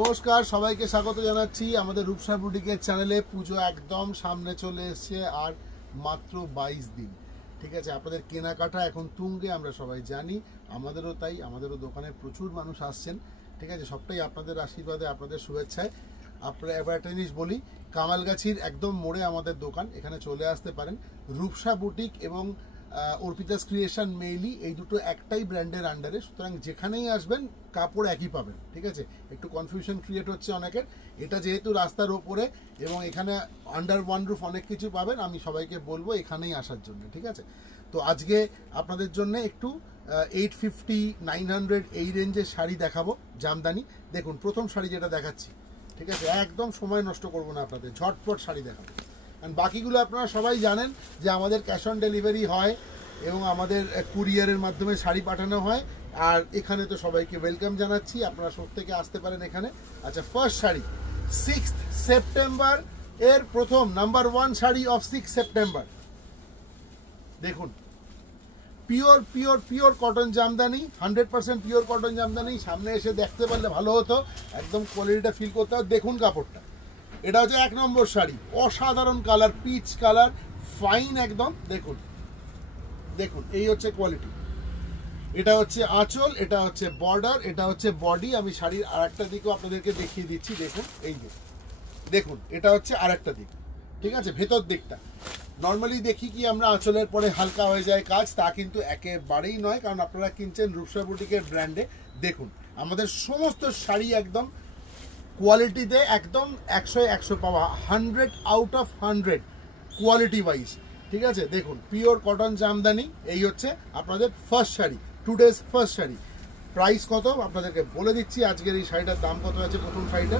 নমস্কার, সবাইকে স্বাগত জানাচ্ছি আমাদের রূপসা বুটিকের চ্যানেলে। পুজো একদম সামনে চলে এসছে, আর মাত্র 22 দিন। ঠিক আছে, আপনাদের কেনাকাটা এখন তুঙ্গে, আমরা সবাই জানি, আমাদেরও তাই। আমাদেরও দোকানে প্রচুর মানুষ আসছেন। ঠিক আছে, সবটাই আপনাদের আশীর্বাদে, আপনাদের শুভেচ্ছায়। আপনারা এবার একটা জিনিস বলি, কামালগাছির একদম মোড়ে আমাদের দোকান, এখানে চলে আসতে পারেন। রূপসা বুটিক এবং অর্পিতাস ক্রিয়েশন মেইলি, এই দুটো একটাই ব্র্যান্ডের আন্ডারে, সুতরাং যেখানেই আসবেন কাপড় একই পাবেন। ঠিক আছে, একটু কনফিউশন ক্রিয়েট হচ্ছে অনেকের। এটা যেহেতু রাস্তার ওপরে এবং এখানে আন্ডার ওয়ান রুফ অনেক কিছু পাবেন, আমি সবাইকে বলবো এখানেই আসার জন্য। ঠিক আছে, তো আজকে আপনাদের জন্য একটু 850, 900 এই রেঞ্জের শাড়ি দেখাবো, জামদানি। দেখুন প্রথম শাড়ি যেটা দেখাচ্ছি, ঠিক আছে, একদম সময় নষ্ট করবো না, আপনাদের ঝটপট শাড়ি দেখাবো। অ্যান্ড বাকিগুলো আপনারা সবাই জানেন যে আমাদের ক্যাশ অন ডেলিভারি হয় এবং আমাদের কুরিয়ারের মাধ্যমে শাড়ি পাঠানো হয়। আর এখানে তো সবাইকে ওয়েলকাম জানাচ্ছি, আপনারা সব থেকে আসতে পারেন এখানে। আচ্ছা, ফার্স্ট শাড়ি 6 সেপ্টেম্বর এর প্রথম নাম্বার 1 শাড়ি অফ 6 সেপ্টেম্বর। দেখুন, pure pure pure cotton Jamdani, 100% pure cotton Jamdani. সামনে এসে দেখতে পারলে ভালো হতো, একদম কোয়ালিটিটা ফিল করতে হবে। দেখুন কাপড়টা, এটা হচ্ছে 1 নম্বর শাড়ি, অসাধারণ কালার, পিচ কালার, ফাইন একদম। দেখুন দেখুন, এই হচ্ছে কোয়ালিটি। এটা হচ্ছে আঁচল, এটা হচ্ছে বর্ডার, এটা হচ্ছে বডি। আমি শাড়ির আর একটা দিকও আপনাদেরকে দেখিয়ে দিচ্ছি। দেখুন, এই যে দেখুন, এটা হচ্ছে আর একটা দিক। ঠিক আছে, ভেতর দিকটা নর্মালি দেখি কি আমরা আঁচলের পরে হালকা হয়ে যায় কাজ, তা কিন্তু একেবারেই নয়, কারণ আপনারা কিনছেন রূপসা বুটিকের ব্র্যান্ডে। দেখুন আমাদের সমস্ত শাড়ি একদম কোয়ালিটিতে একদম 100 পাওয়া, 100 আউট অফ 100 কোয়ালিটি ওয়াইজ। ঠিক আছে, দেখুন পিওর কটন জামদানি। এই হচ্ছে আপনাদের first sari, today's first sari. Price কত আপনাদেরকে বলে দিচ্ছি, আজকের এই শাড়িটার দাম কত আছে। প্রথম শাড়িটা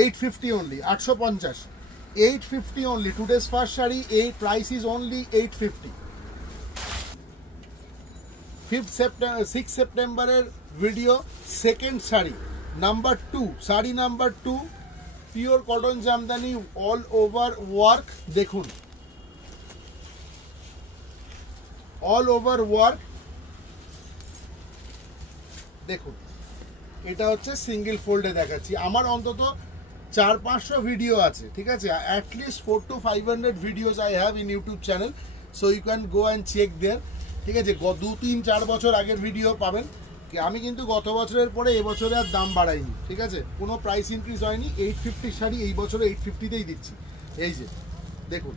$850 only, 850, 850 only. Today's first shari, price is only 850. 6 September video, second shari, number 2, shari number 2, pure cotton jamdani, all over work. দেখুন, all over work। দেখুন, এটা হচ্ছে সিঙ্গেল ফোল্ডে দেখাচ্ছি। আমার অন্তত 400-500 ভিডিও আছে। ঠিক আছে, at least 400 to 500 videos I have in YouTube channel, so you can go and check there. ঠিক আছে, 2-3-4 বছর আগের ভিডিও পাবেন। আমি কিন্তু গত বছরের পরে এবছরে আর দাম বাড়াইনি। ঠিক আছে, কোনো প্রাইস ইনক্রিজ হয়নি। 850 শাড়ি এই বছরে 850তেই দিচ্ছি। এই যে দেখুন,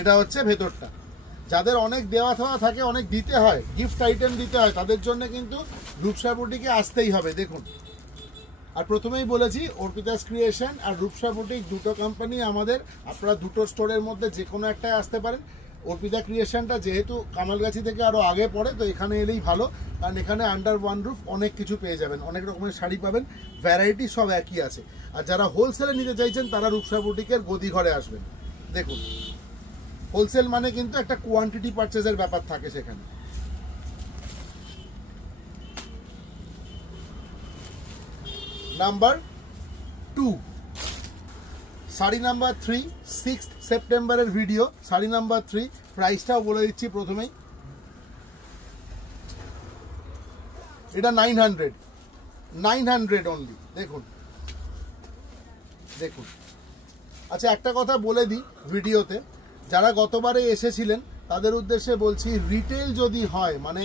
এটা হচ্ছে ভেতরটা। যাদের অনেক দেওয়া থাওয়া থাকে, অনেক দিতে হয়, গিফট আইটেম দিতে হয়, তাদের জন্য কিন্তু রূপসা বুটিকে আসতেই হবে। দেখুন, আর প্রথমেই বলেছি অর্পিতাস ক্রিয়েশন আর রূপসা বুটিক দুটো কোম্পানি আমাদের। আপনারা দুটো স্টোরের মধ্যে যে কোনো একটাই আসতে পারেন। অর্পিতা ক্রিয়েশনটা যেহেতু কামালগাছি থেকে আরও আগে পড়ে, তো এখানে এলেই ভালো, কারণ এখানে আন্ডার ওয়ান রুফ অনেক কিছু পেয়ে যাবেন, অনেক রকমের শাড়ি পাবেন, ভ্যারাইটি সব একই আছে। আর যারা হোলসেলে নিতে চাইছেন তারা রূপসা বুটিকের গদি ঘরে আসবেন। দেখুন, হোলসেল মানে কিন্তু একটা কোয়ান্টিটি পারচেজের ব্যাপার থাকে সেখানে। নাম্বার 2, শাড়ি নাম্বার 3, 6 সেপ্টেম্বরের ভিডিও, শাড়ি নাম্বার 3। প্রাইসটাও বলে দিচ্ছি প্রথমেই, এটা 900 অনলি। দেখুন দেখুন। আচ্ছা, একটা কথা বলে দিই ভিডিওতে, যারা গতবারে এসেছিলেন তাদের উদ্দেশ্যে বলছি, রিটেল যদি হয়, মানে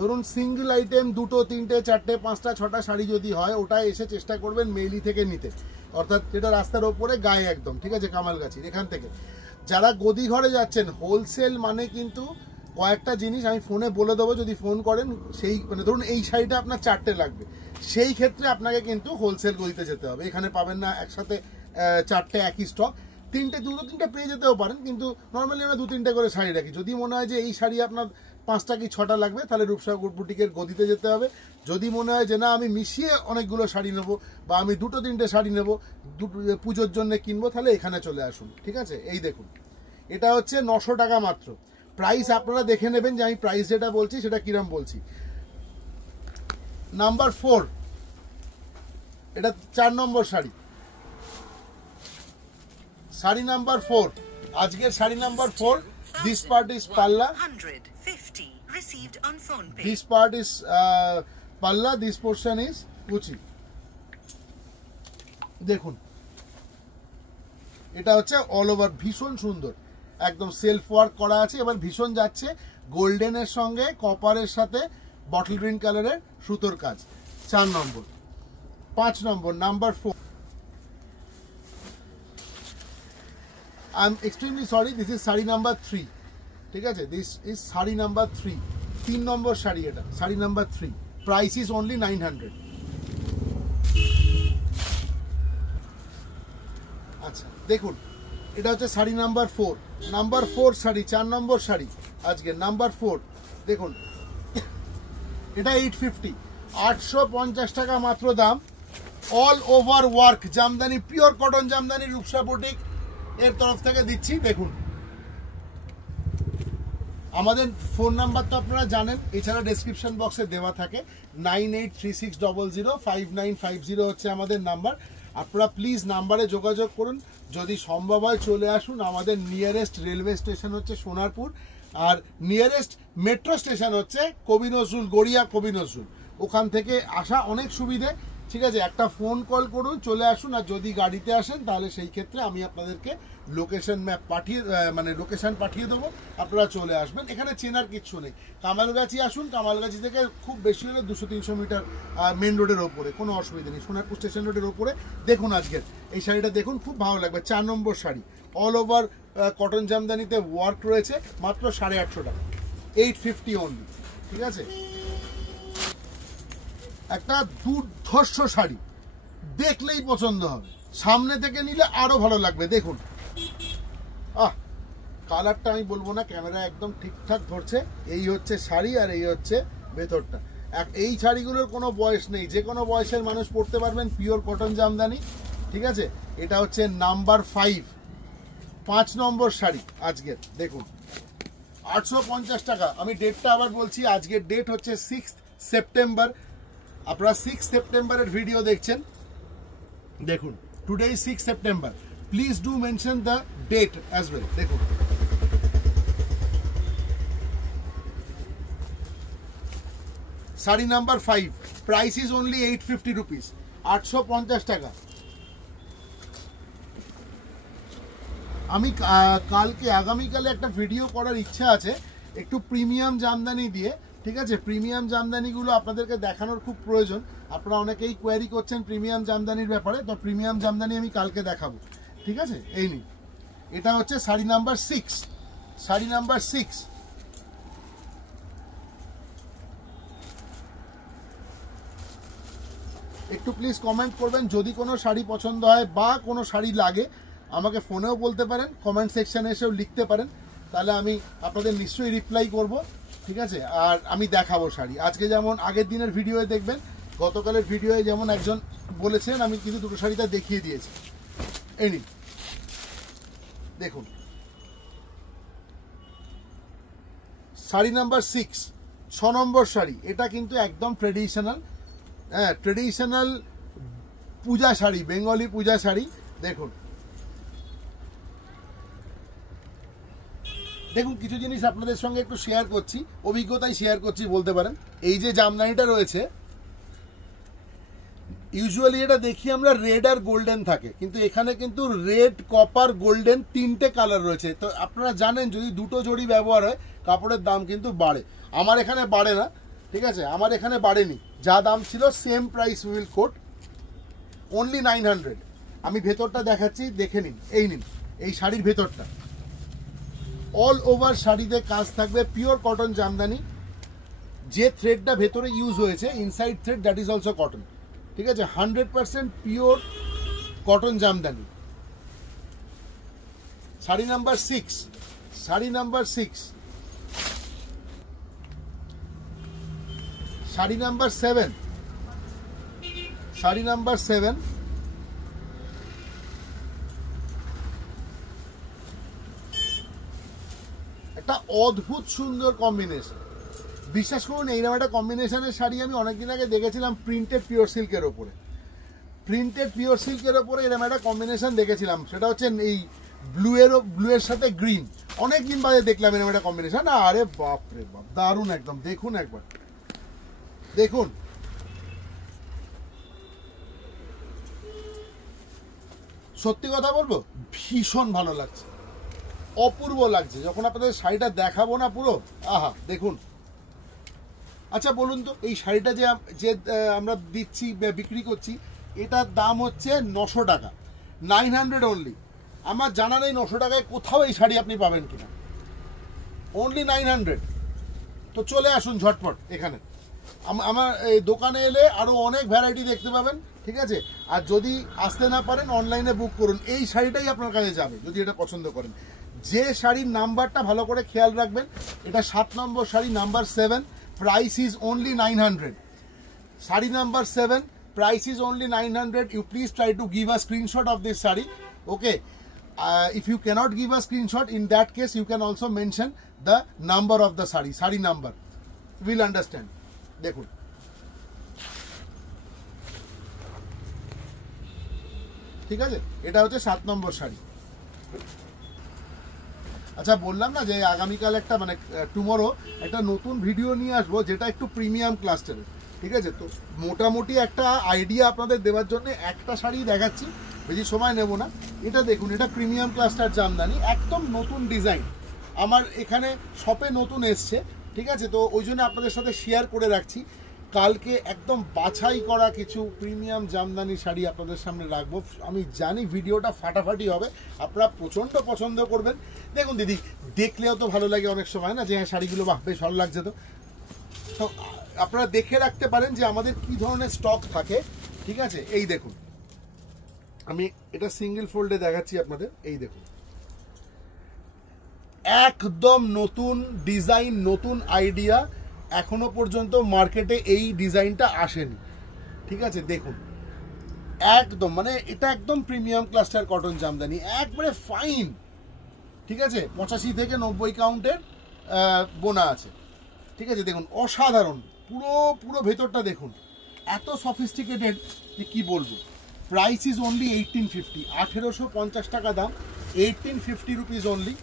ধরুন সিঙ্গেল আইটেম 2, 3, 4, 5, 6টা শাড়ি যদি হয়, ওটা এসে চেষ্টা করবেন মেইলি থেকে নিতে, অর্থাৎ যেটা রাস্তার ওপরে গায়ে একদম। ঠিক আছে, কামালগাছির এখান থেকে। যারা গদি ঘরে যাচ্ছেন, হোলসেল মানে কিন্তু কয়েকটা জিনিস আমি ফোনে বলে দেবো, যদি ফোন করেন, সেই মানে ধরুন এই শাড়িটা আপনার 4টে লাগবে, সেই ক্ষেত্রে আপনাকে কিন্তু হোলসেল গদিতে যেতে হবে। এখানে পাবেন না একসাথে 4টে একই স্টক। 2-3টে পেয়ে যেতেও পারেন, কিন্তু নর্মালি আমরা 2-3টে করে শাড়ি রাখি। যদি মনে হয় যে এই শাড়ি আপনার 5টা কি 6টা লাগবে, তাহলে রূপসা বুটিকের গদিতে যেতে হবে। যদি মনে হয় যে না, আমি মিশিয়ে অনেকগুলো শাড়ি নেবো, বা আমি 2-3টে শাড়ি নেবো, পুজোর জন্য কিনবো, তাহলে এখানে চলে আসুন। ঠিক আছে, এই দেখুন, এটা হচ্ছে 900 টাকা মাত্র। প্রাইস আপনারা দেখে নেবেন যে আমি প্রাইস যেটা বলছি সেটা কিরম বলছি। নাম্বার 4, এটা 4 নম্বর শাড়ি। শাড়ি নাম্বার 4, আজকের sari number 4, this part is পাল্লা, দিস পার্ট ইজ পাল্লা, দিস পোর্শন ইজ কুচি। দেখুন এটা হচ্ছে অল ওভার, ভীষণ সুন্দর, একদম সেলফ ওয়ার্ক করা আছে। এবার ভীষণ যাচ্ছে গোল্ডেনের সঙ্গে কপারের সাথে বটল গ্রিন কালারের সুতোর কাজ। 4 নম্বর। 5 নম্বর, number 4, I am extremely sorry, this is sari number 3, ঠিক আছে, দিস ইজ শাড়ি নাম্বার 3, 3 নম্বর শাড়ি, এটা sari number 3, price is only 900। আচ্ছা দেখুন এটা হচ্ছে শাড়ি নাম্বার 4, নাম্বার 4 শাড়ি, 4 নম্বর শাড়ি আজকে নাম্বার 4। দেখুন এটা 850, 850 টাকা মাত্র দাম, all over work jamdani, pure cotton jamdani, Rupsa boutique এর তরফ থেকে দিচ্ছি। দেখুন আমাদের ফোন নাম্বার তো আপনারা জানেন, এছাড়া ডেসক্রিপশন বক্সে দেওয়া থাকে, 9836005950 হচ্ছে আমাদের নাম্বার। আপনারা প্লিজ নাম্বারে যোগাযোগ করুন, যদি সম্ভব হয় চলে আসুন। আমাদের নিয়ারেস্ট রেলওয়ে স্টেশন হচ্ছে সোনারপুর, আর নিয়ারেস্ট মেট্রো স্টেশন হচ্ছে কবি নজরুল, গড়িয়া কবি নজরুল, ওখান থেকে আসা অনেক সুবিধে, ঠিক আছে। একটা ফোন কল করুন, চলে আসুন। আর যদি গাড়িতে আসেন তাহলে সেই ক্ষেত্রে আমি আপনাদেরকে লোকেশন ম্যাপ পাঠিয়ে, মানে লোকেশন পাঠিয়ে দেবো, আপনারা চলে আসবেন। এখানে চেনার কিচ্ছু নেই, কামালগাছি আসুন, কামালগাছি থেকে খুব বেশি হলে 200-300 মিটার মেন রোডের ওপরে, কোনো অসুবিধা নেই, সোনারপুর স্টেশন রোডের ওপরে। দেখুন আজকের এই শাড়িটা দেখুন, খুব ভালো লাগবে। 4 নম্বর শাড়ি, অল ওভার কটন জামদানিতে ওয়ার্ক রয়েছে, মাত্র 850 টাকা, 850 অনলি, ঠিক আছে। একটা দুর্ধর্ষ শাড়ি, দেখলেই পছন্দ হবে, সামনে থেকে নিলে আরো ভালো লাগবে। দেখুন কালারটা আমি বলবো না, ক্যামেরা একদম ঠিকঠাক ধরছে। এই হচ্ছে শাড়ি আর এই হচ্ছে ভেতরটা। এই শাড়িগুলোর কোনো বয়স নেই, যে কোনো বয়সের মানুষ পরতে পারবেন, পিওর কটন জামদানি, ঠিক আছে। এটা হচ্ছে নাম্বার 5, 5 নম্বর শাড়ি আজকের। দেখুন 850 টাকা। আমি ডেটটা আবার বলছি, আজকের ডেট হচ্ছে 6 সেপ্টেম্বর। আপনারা 6 সেপ্টেম্বরের ভিডিও দেখছেন, দেখুন today is 6 September, please do mention the date as well. দেখুন sari number 5, price is only 850 rupees, 850 টাকা। আমি কালকে আগামীকালে একটা ভিডিও করার ইচ্ছা আছে একটু প্রিমিয়াম জামদানি দিয়ে, ঠিক আছে। প্রিমিয়াম জামদানিগুলো আপনাদেরকে দেখানোর খুব প্রয়োজন, আপনারা অনেকেই কোয়ারি করছেন প্রিমিয়াম জামদানির ব্যাপারে, তো প্রিমিয়াম জামদানি আমি কালকে দেখাবো, ঠিক আছে। এই নিন, এটা হচ্ছে শাড়ি নাম্বার 6, শাড়ি নাম্বার 6। একটু প্লিজ কমেন্ট করবেন যদি কোনো শাড়ি পছন্দ হয় বা কোনো শাড়ি লাগে, আমাকে ফোনেও বলতে পারেন, কমেন্ট সেকশানে এসেও লিখতে পারেন, তাহলে আমি আপনাদের নিশ্চয়ই রিপ্লাই করব, ঠিক আছে। আর আমি দেখাবো শাড়ি, আজকে যেমন আগের দিনের ভিডিওয়ে দেখবেন, গতকালের ভিডিওয়ে যেমন একজন বলেছেন, আমি কিন্তু দুটো শাড়িটা দেখিয়ে দিয়েছি। এই নিন দেখুন শাড়ি নাম্বার 6, 6 নম্বর শাড়ি। এটা কিন্তু একদম ট্রেডিশনাল, হ্যাঁ ট্রেডিশনাল পূজা শাড়ি, বেঙ্গলি পূজা শাড়ি। দেখুন দেখুন কিছু জিনিস আপনাদের সঙ্গে একটু শেয়ার করছি, অভিজ্ঞতাই শেয়ার করছি বলতে পারেন। এই যে জামদানিটা রয়েছে, ইউজুয়ালি এটা দেখি আমরা রেড আর গোল্ডেন থাকে, কিন্তু এখানে কিন্তু রেড, কপার, গোল্ডেন 3টে কালার রয়েছে। তো আপনারা জানেন যদি দুটো জড়ি ব্যবহার হয় কাপড়ের দাম কিন্তু বাড়ে। আমার এখানে বাড়ে না, ঠিক আছে, আমার এখানে বাড়েনি, যা দাম ছিল same price will quote, only 900। আমি ভেতরটা দেখাচ্ছি, দেখে নিন। এই নিন এই শাড়ির ভেতরটা, অল ওভার শাড়িতে কাজ থাকবে, পিওর কটন জামদানি। যে থ্রেডটা ভেতরে ইউজ হয়েছে, inside thread, that is also cotton, ঠিক আছে, 100% pure cotton Jamdani. Sari number 6, sari number 6, sari number 7, sari number 7। একটা অদ্ভুত সুন্দর কম্বিনেশন, বিশ্বাস করুন এইরকম একটা কম্বিনেশনের শাড়ি আমি অনেকদিন আগে দেখেছিলাম প্রিন্টেড পিওর সিল্কের ওপরে, প্রিন্টেড পিওর সিল্কের ওপরে এরকম একটা কম্বিনেশন দেখেছিলাম। সেটা হচ্ছে এই ব্লু এর সাথে গ্রিন, অনেকদিন বাদে দেখলাম এরকম একটা কম্বিনেশন। আরে বাপ রে বাপ, দারুণ একদম। দেখুন একবার, দেখুন সত্যি কথা বলবো ভীষণ ভালো লাগছে, অপূর্ব লাগছে। যখন আপনাদের শাড়িটা দেখাবো না পুরো, আহা দেখুন। আচ্ছা বলুন তো, এই শাড়িটা যে আমরা দিচ্ছি বিক্রি করছি, এটার দাম হচ্ছে 900 টাকা, 900 অনলি। আমার জানা নেই 900 টাকায় কোথাও এই শাড়ি আপনি পাবেন কিনা, অনলি 900। তো চলে আসুন ঝটপট এখানে, আমার এই দোকানে এলে আরও অনেক ভ্যারাইটি দেখতে পাবেন, ঠিক আছে। আর যদি আসতে না পারেন অনলাইনে বুক করুন, এই শাড়িটাই আপনার কাছে যাবে যদি এটা পছন্দ করেন। যে শাড়ির নাম্বারটা ভালো করে খেয়াল রাখবেন, এটা 7 নম্বর sari, number 7, price is only 900। Sari number 7, price is only 900। You please try to give a screenshot of this sari, okay. If you cannot give a screenshot, in that case you can also mention the number of the sari number, we'll understand. দেখুন ঠিক আছে, এটা হচ্ছে 7 নম্বর শাড়ি। আচ্ছা বললাম না যে আগামীকাল একটা মানে টুমরো একটা নতুন ভিডিও নিয়ে আসবো যেটা একটু প্রিমিয়াম ক্লাস্টারের, ঠিক আছে। তো মোটামুটি একটা আইডিয়া আপনাদের দেওয়ার জন্য একটা শাড়ি দেখাচ্ছি, বেশি সময় নেব না। এটা দেখুন, এটা প্রিমিয়াম ক্লাস্টার জামদানি, একদম নতুন ডিজাইন, আমার এখানে শপে নতুন এসছে, ঠিক আছে। তো ওই জন্য আপনাদের সাথে শেয়ার করে রাখছি। কালকে একদম বাছাই করা কিছু প্রিমিয়াম জামদানি শাড়ি আপনাদের সামনে রাখবো। আমি জানি ভিডিওটা ফাটাফাটি হবে, আপনারা প্রচণ্ড পছন্দ করবেন। দেখুন দিদি, দেখলেও তো ভালো লাগে অনেক সময় না, যে হ্যাঁ শাড়িগুলো বাহ বেশ ভালো লাগছে। তো তো আপনারা দেখে রাখতে পারেন যে আমাদের কি ধরনের স্টক থাকে, ঠিক আছে। এই দেখুন, আমি এটা সিঙ্গেল ফোল্ডে দেখাচ্ছি আপনাদের, এই দেখুন একদম নতুন ডিজাইন, নতুন আইডিয়া, এখনো পর্যন্ত মার্কেটে এই ডিজাইনটা আসেনি, ঠিক আছে। দেখুন একদম মানে এটা একদম প্রিমিয়াম ক্লাস্টার কটন জামদানি, একবারে ফাইন, ঠিক আছে। 85 থেকে 90 কাউন্টের বোনা আছে, ঠিক আছে। দেখুন অসাধারণ, পুরো ভেতরটা দেখুন, এত সফিস্টিকেটেড যে কি বলবো। প্রাইস ইজ অনলি 1850, 1850 টাকা দাম, 1850 রুপিস অনলি।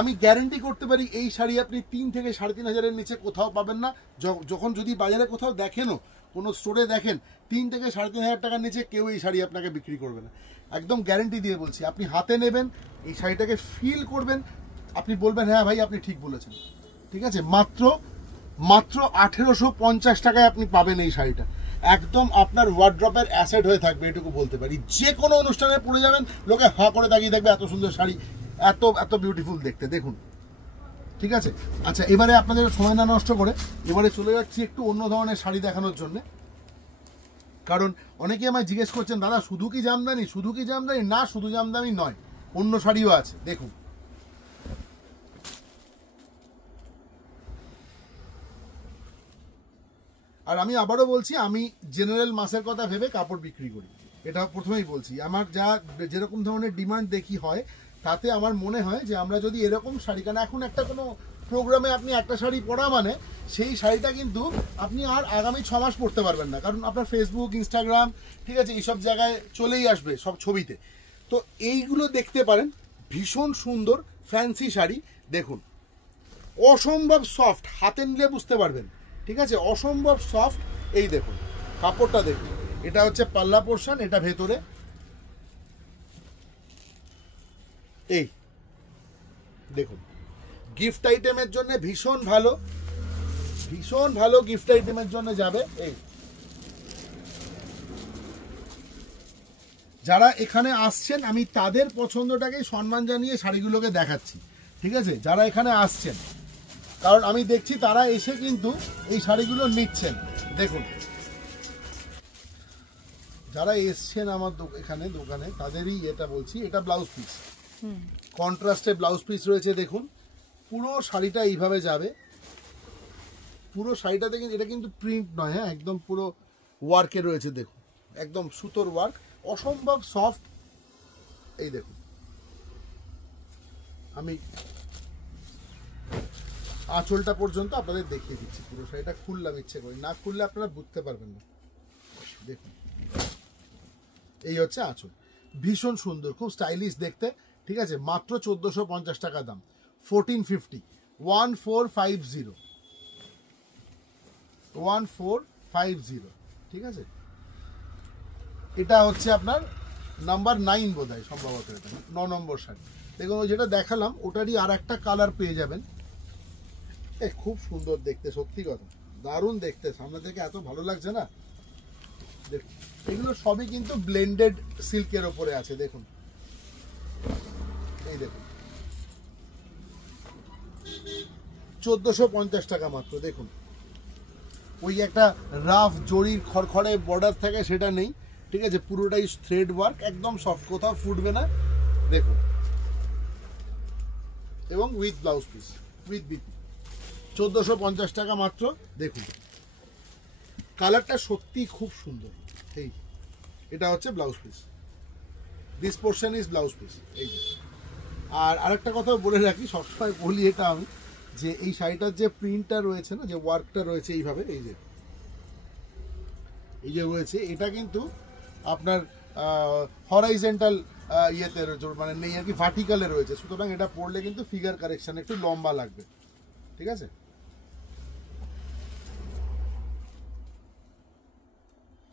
আমি গ্যারেন্টি করতে পারি এই শাড়ি আপনি 3 থেকে 3,500-এর নিচে কোথাও পাবেন না। যখন যদি বাজারে কোথাও দেখেনও, কোনো স্টোরে দেখেন, 3 থেকে 3,500 টাকার নিচে কেউ এই শাড়ি আপনাকে বিক্রি করবে না, একদম গ্যারেন্টি দিয়ে বলছি। আপনি হাতে নেবেন, এই শাড়িটাকে ফিল করবেন, আপনি বলবেন হ্যাঁ ভাই আপনি ঠিক বলেছেন, ঠিক আছে। মাত্র 1850 টাকায় আপনি পাবেন এই শাড়িটা, একদম আপনার ওয়ার্ড্রপের অ্যাসেট হয়ে থাকবে, এটুকু বলতে পারি। যে কোনো অনুষ্ঠানে পরে যাবেন, লোকে হাঁ করে তাকিয়ে থাকবে, এত সুন্দর শাড়ি, এত বিউটিফুল দেখতে, দেখুন, ঠিক আছে। আচ্ছা এবারে আপনাদের সময় না নষ্ট করে এবারে চলে যাচ্ছি একটু অন্য ধরনের শাড়ি দেখানোর জন্য, কারণ অনেকে আমায় জিজ্ঞেস করছেন দাদা শুধু কি জামদানি, শুধু কি জামদানি? না, শুধু জামদানি নয়, অন্য শাড়িও আছে, দেখুন। আর আমি আবারও বলছি, আমি জেনারেল মাসের কথা ভেবে কাপড় বিক্রি করি, এটা প্রথমেই বলছি। আমার যেরকম ধরনের ডিমান্ড দেখি হয়, তাতে আমার মনে হয় যে আমরা যদি এরকম শাড়ি, কারণ এখন একটা কোনো প্রোগ্রামে আপনি একটা শাড়ি পরা মানে সেই শাড়িটা কিন্তু আপনি আর আগামী 6 মাস পরতে পারবেন না, কারণ আপনার ফেসবুক, ইনস্টাগ্রাম, ঠিক আছে, এইসব জায়গায় চলেই আসবে সব ছবিতে। তো এইগুলো দেখতে পারেন, ভীষণ সুন্দর ফ্যান্সি শাড়ি, দেখুন অসম্ভব সফট, হাতে নিলে বুঝতে পারবেন, ঠিক আছে, অসম্ভব সফট। এই দেখুন কাপড়টা দেখুন, এটা হচ্ছে পাল্লা পোর্শন, এটা ভেতরে এই দেখুন, গিফট আইটেমের জন্য ভীষণ ভালো গিফট আইটেমের জন্য যাবে। এই যারা এখানে আসছেন, আমি তাদের পছন্দটাকেই সম্মান জানিয়ে শাড়িগুলোকে দেখাচ্ছি, ঠিক আছে, যারা এখানে আসছেন, কারণ আমি দেখছি তারা এসে কিন্তু এই শাড়িগুলো নিচ্ছেন। দেখুন যারা এসছেন আমার এখানে দোকানে, তাদেরই এটা বলছি, এটা ব্লাউজ পিস, কন্ট্রাস্টে ব্লাউজ পিস রয়েছে, দেখুন পুরো শাড়িটা এইভাবে যাবে, পুরো শাড়িটা দেখুন, এটা কিন্তু প্রিন্ট নয়, হ্যাঁ একদম পুরো ওয়ার্কে রয়েছে, দেখুন একদম সুতোর ওয়ার্ক, অসম্ভব সফট। এই দেখুন, আমি আঁচলটা পর্যন্ত আপনাদের দেখিয়ে দিচ্ছি, পুরো শাড়িটা খুললাম ইচ্ছে করে, না খুললে আপনারা বুঝতে পারবেন না। দেখুন এই হচ্ছে আঁচল, ভীষণ সুন্দর, খুব স্টাইলিশ দেখতে, ঠিক আছে, মাত্র 1450 টাকা দাম, 1450, 1450, 1450, ঠিক আছে। এটা হচ্ছে আপনার নাম্বার 9 বোধ হয় সম্ভবত, এটা 9 নম্বর শাড়ি। দেখুন ওই যেটা দেখালাম ওটারই আর একটা কালার পেয়ে যাবেন। খুব সুন্দর দেখতে, সত্যি কথা দারুণ দেখতে, সামনে থেকে এত ভালো লাগছে না। দেখুন এগুলো সবই কিন্তু ব্লেন্ডেড সিল্কের ওপরে আছে। দেখুন এই দেখুন 1450 টাকা মাত্র। দেখুন ওই একটা রাফ জরির খড়খড়ে বর্ডার থাকে সেটা নেই, ঠিক আছে, পুরোটাই থ্রেড ওয়ার্ক, একদম সফট, কোথাও ফুটবে না। দেখুন এবং with blouse piece, with BP, 1450 টাকা মাত্র। দেখুন কালারটা সত্যি খুব সুন্দর। এই এটা হচ্ছে blouse piece, this portion is blouse piece. এই যে আর আরেকটা কথা বলে রাখি, সবসময় বলি এটা আমি, যে এই শাড়িটার যে প্রিন্টটা রয়েছে না, যে ওয়ার্কটা রয়েছে এইভাবে, এই যে রয়েছে, এটা কিন্তু আপনার হরাইজেন্টাল ইয়েতে রয়েছে, মানে নেই আর কি, ভার্টিক্যালে রয়েছে। সুতরাং এটা পরলে কিন্তু ফিগার কারেকশন একটু লম্বা লাগবে, ঠিক আছে।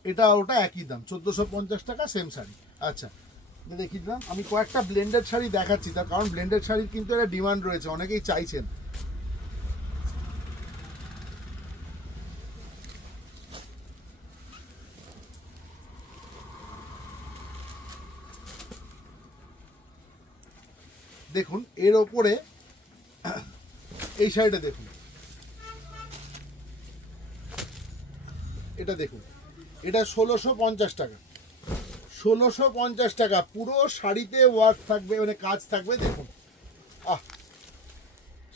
এটা ওটা একই দাম, 1450 টাকা, সেম শাড়ি। আচ্ছা দেখিয়ে দিলাম, আমি কয়েকটা ব্লেন্ডেড শাড়ি দেখাচ্ছি, তার কারণ ব্লেন্ডেড শাড়ির কিন্তু একটা ডিমান্ড রয়েছে, অনেকেই চাইছেন। দেখুন এর ওপরে এই শাড়িটা দেখুন, এটা দেখুন, এটা 1650 টাকা, 1650 টাকা, পুরো শাড়িতে ওয়ার্ক থাকবে, মানে কাজ থাকবে। দেখুন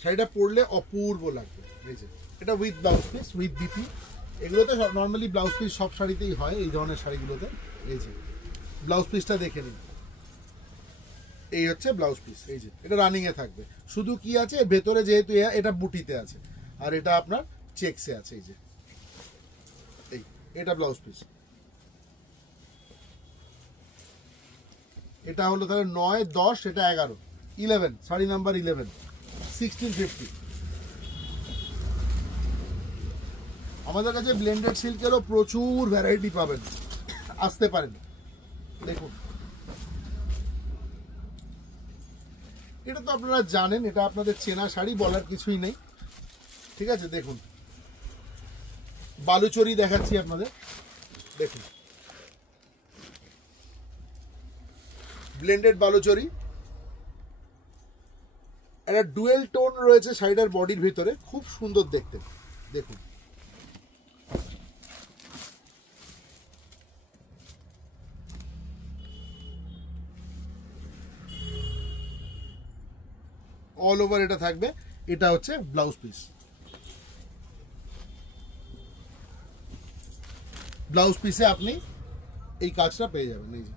শাড়িটা পরলে অপূর্ব লাগবে। এই যে এটা with blouse piece, with BP. এগুলোতে নর্মালি ব্লাউজ পিস সব শাড়িতেই হয়, এই ধরনের শাড়িগুলোতে। এই যে ব্লাউজ পিসটা দেখে নিন, এই হচ্ছে ব্লাউজ পিস। এই যে এটা রানিং এ থাকবে, শুধু কি আছে ভেতরে, যেহেতু এটা বুটিতে আছে আর এটা আপনার চেকসে আছে। এই যে এটা ব্লাউজ পিস। এটা হলো তাহলে 9, 10, এটা 11, 11, শাড়ি নাম্বার 11, 1650। আমাদের কাছে ব্লেন্ডেড সিল্কেরও প্রচুর ভ্যারাইটি পাবেন, আসতে পারেন। দেখুন এটা তো আপনারা জানেন, এটা আপনাদের চেনা শাড়ি, বলার কিছুই নেই, ঠিক আছে। দেখুন বালুচরি দেখাচ্ছি আপনাদের, দেখুন ব্লেন্ডেড বালুচরি, একটা ডুয়েল টোন রয়েছে শাড়িটার বডির ভিতরে, খুব সুন্দর দেখতে। দেখুন অল ওভার এটা থাকবে। এটা হচ্ছে ব্লাউজ পিস, ব্লাউজ পিসে আপনি এই কাজটা পেয়ে যাবেন। এই যে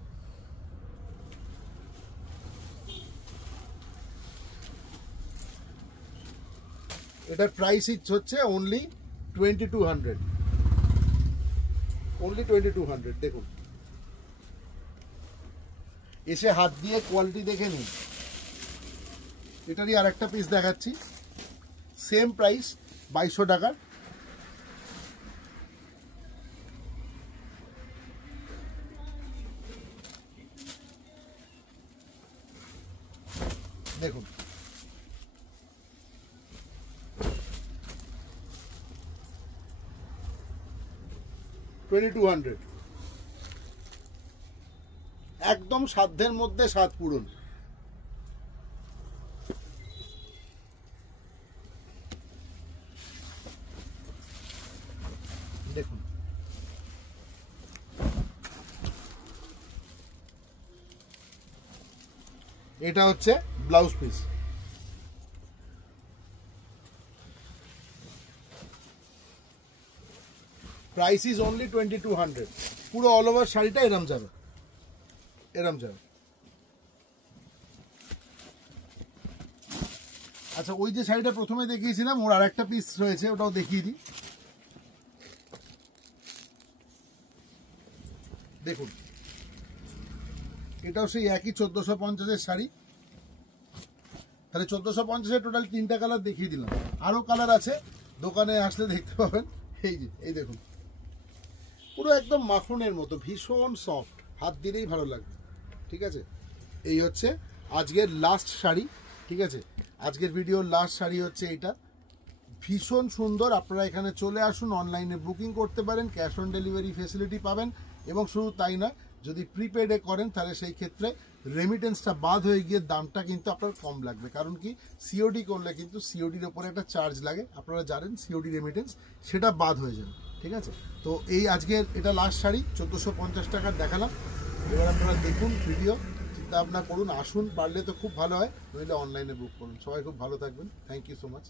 এটার প্রাইস হচ্ছে অনলি 2200, অনলি 2200। দেখুন এসে হাত দিয়ে কোয়ালিটি দেখে নিন। এটারই আর একটা পিস দেখাচ্ছি, সেম প্রাইস 2200 টাকার। দেখুন $2200, একদম সাধ্যের মধ্যে স্বাদ পূরণ। দেখুন এটা হচ্ছে blouse piece, price is only 2200। পুরো অল ওভার শাড়িটা এরম যাবে, এরম যাবে। আচ্ছা ওই যে শাড়িটা প্রথমে দেখিয়েছিলাম, ওর আর একটা পিস রয়েছে, ওটাও দেখিয়ে দিই। দেখুন এটাও সেই একই 1450-এর শাড়ি, তাহলে 1450-এ টোটাল 3টা কালার দেখিয়ে দিলাম। আরও কালার আছে, দোকানে আসলে দেখতে পাবেন। এই দেখুন, পুরো একদম মাখনের মতো, ভীষণ সফট, হাত দিলেই ভালো লাগবে। ঠিক আছে, এই হচ্ছে আজকের লাস্ট শাড়ি। ঠিক আছে, আজকের ভিডিওর লাস্ট শাড়ি হচ্ছে এইটা, ভীষণ সুন্দর। আপনারা এখানে চলে আসুন, অনলাইনে বুকিং করতে পারেন, ক্যাশ অন ডেলিভারি ফেসিলিটি পাবেন। এবং শুধু তাই নয়, যদি প্রিপেডে করেন তাহলে সেই ক্ষেত্রে রেমিটেন্সটা বাদ হয়ে গিয়ে দামটা কিন্তু আপনার কম লাগবে। কারণ কি, সিওডি করলে কিন্তু সিওডির ওপরে একটা চার্জ লাগে, আপনারা জানেন সিওডি রেমিটেন্স, সেটা বাদ হয়ে যাবে। ঠিক আছে, তো এই আজকের এটা লাস্ট শাড়ি 1450 টাকার দেখালাম। এবার আপনারা দেখুন ভিডিও, চিন্তা ভাবনা করুন, আসুন, পারলে তো খুব ভালো হয়, নইলে অনলাইনে বুক করুন। সবাই খুব ভালো থাকবেন, থ্যাংক ইউ সো মাচ।